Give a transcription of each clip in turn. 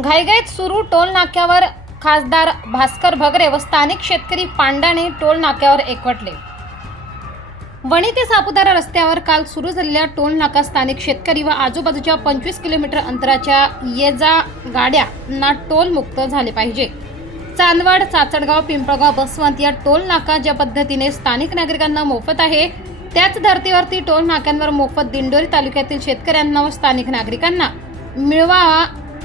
घाईघाईत सुरू टोल नाक्यावर खासदार भास्कर भगरे व स्थानिक शेतकरी पांडाने टोल नाक्यावर एकवटले. वणी ते सापुतारा रस्त्यावर काल सुरू झालेल्या टोल नाका स्थानिक शेतकरी व आजूबाजूच्या पंचवीस किलोमीटर अंतराच्या ये जा गाड्यांना टोल मुक्त झाले पाहिजे. चांदवड चाचडगाव पिंपळगाव बसवंत या टोल नाका ज्या पद्धतीने स्थानिक नागरिकांना मोफत आहे त्याच धर्तीवरती टोल नाक्यांवर मोफत दिंडोरी तालुक्यातील शेतकऱ्यांना व स्थानिक नागरिकांना मिळवा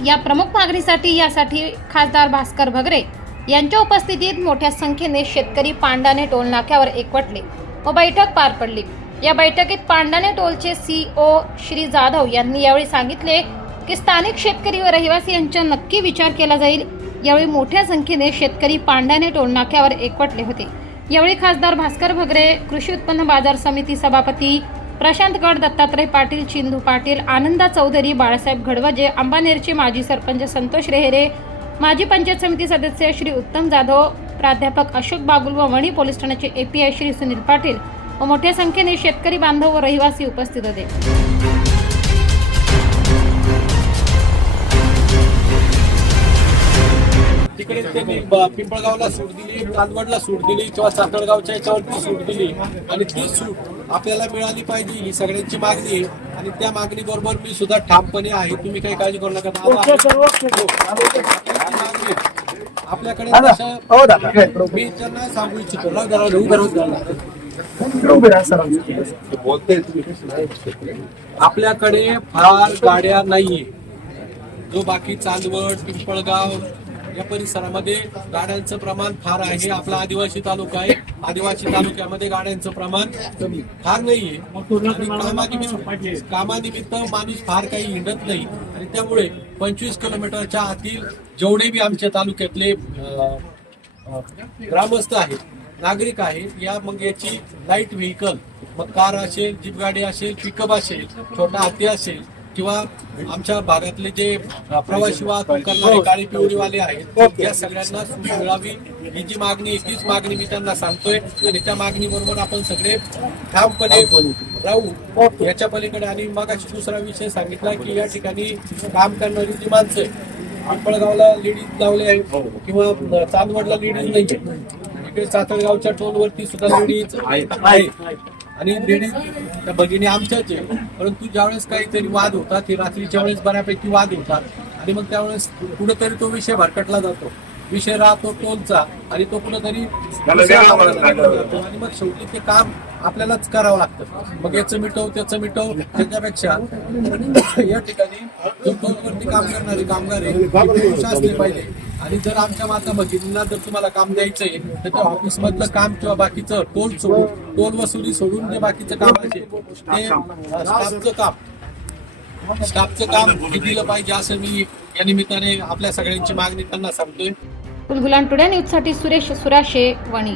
या प्रमुख मागणीसाठी यासाठी खासदार भास्कर भगरे यांच्या उपस्थितीत मोठ्या संख्येने शेतकरी पांडाने टोल नाक्यावर एकवटले व बैठक पार पडली. या बैठकीत पांडाने टोलचे सीओ श्री जाधव यांनी यावेळी सांगितले की स्थानिक शेतकरी व रहिवासी यांचा नक्की विचार केला जाईल. यावेळी मोठ्या संख्येने शेतकरी पांडाने टोल नाक्यावर एकवटले होते. यावेळी खासदार भास्कर भगरे कृषी उत्पन्न बाजार समिती सभापती प्रशांत गड दत्तात्रय पाटील चिंदू पाटील आनंदा चौधरी बाळासाहेब घडवजे अंबानेरचे माजी सरपंच संतोष रेहेरे माजी पंचायत समिती सदस्य श्री उत्तम जाधव प्राध्यापक अशोक बागुल व वणी पोलीस ठाण्याचे एपीआय श्री सुनील पाटील व मोठ्या संख्येने शेतकरी बांधव व रहिवासी उपस्थित होते. तिकडे त्यांनी पिंपळगावला सूट दिली चांदवडला सूट दिली किंवा सातळगावच्या याच्यावरती सूट दिली. आणि ती सूट आपल्याला मिळाली पाहिजे ही सगळ्यांची मागणी आहे. आणि त्या मागणी बरोबर मी सुद्धा ठामपणे आहे. तुम्ही काही काळजी करू नका. आहे. आपल्याकडे हो मी त्यांना सांगू इच्छितो. आपल्याकडे फार गाड्या नाहीये. जो बाकी चांदवड पिंपळगाव या परिसरामध्ये गाड्यांचं प्रमाण फार आहे. आपला आदिवासी तालुका आहे. आदिवासी तालुक्यामध्ये गाड्यांचं प्रमाण कमी. फार नाहीये. कामानिमित्त कामानिमित्त माणूस फार काही हिंडत नाही. आणि त्यामुळे पंचवीस किलोमीटरच्या आतील जेवढे बी आमच्या तालुक्यातले ग्रामस्थ आहेत नागरिक आहेत या मग याची लाइट व्हेकल मग कार असेल जीप गाडी असेल पिकअप असेल छोटा हत्ती असेल किंवा आमच्या भागातले जे प्रवासी वाहतूक करणारे गाडी पिवळीवाले आहेत या सगळ्यांना सूट मिळावी ही जी मागणी तीच मागणी मी त्यांना सांगतोय आणि त्या मागणी बरोबर आपण सगळे ठामपणे राहू. याच्या पलीकडे आणि मग दुसरा विषय सांगितला की या ठिकाणी काम करणारी जी माणसं पिंपळगावला लेडीज लावले आहे किंवा चांदवडला लेडीज नाही इकडे चातळगावच्या टोलवरती सुद्धा लेडीज आहे आणि लेडीज त्या भगिनी आमच्याच आहे परंतु ज्यावेळेस काहीतरी वाद होतात ते रात्रीच्या वेळेस बऱ्यापैकी वाद होतात. आणि मग त्यावेळेस कुठेतरी तो विषय भरकटला जातो. विषय राहतो टोलचा आणि तो कुठेतरी आणि मग शेवटी ते काम आपल्यालाच करावं लागतं. मग याचं मिटव त्याचं मिटव त्याच्यापेक्षा या ठिकाणी जो टोलवरती काम करणारे कामगार आहे असले पाहिजे. आणि जर आमच्या माता भगिनींना जर तुम्हाला काम द्यायचंय तर त्या ऑफिस मधलं काम किंवा बाकीचं टोल सोडून टोल वसुली सोडून जे बाकीचं काम असेल ते स्टाफचं काम. स्टाफचं काम दिलं पाहिजे असं मी या निमित्ताने आपल्या सगळ्यांची मागणी त्यांना सांगतोय. गुलगुलान टुडे न्यूजसाठी सुरेश सुराशे वणी.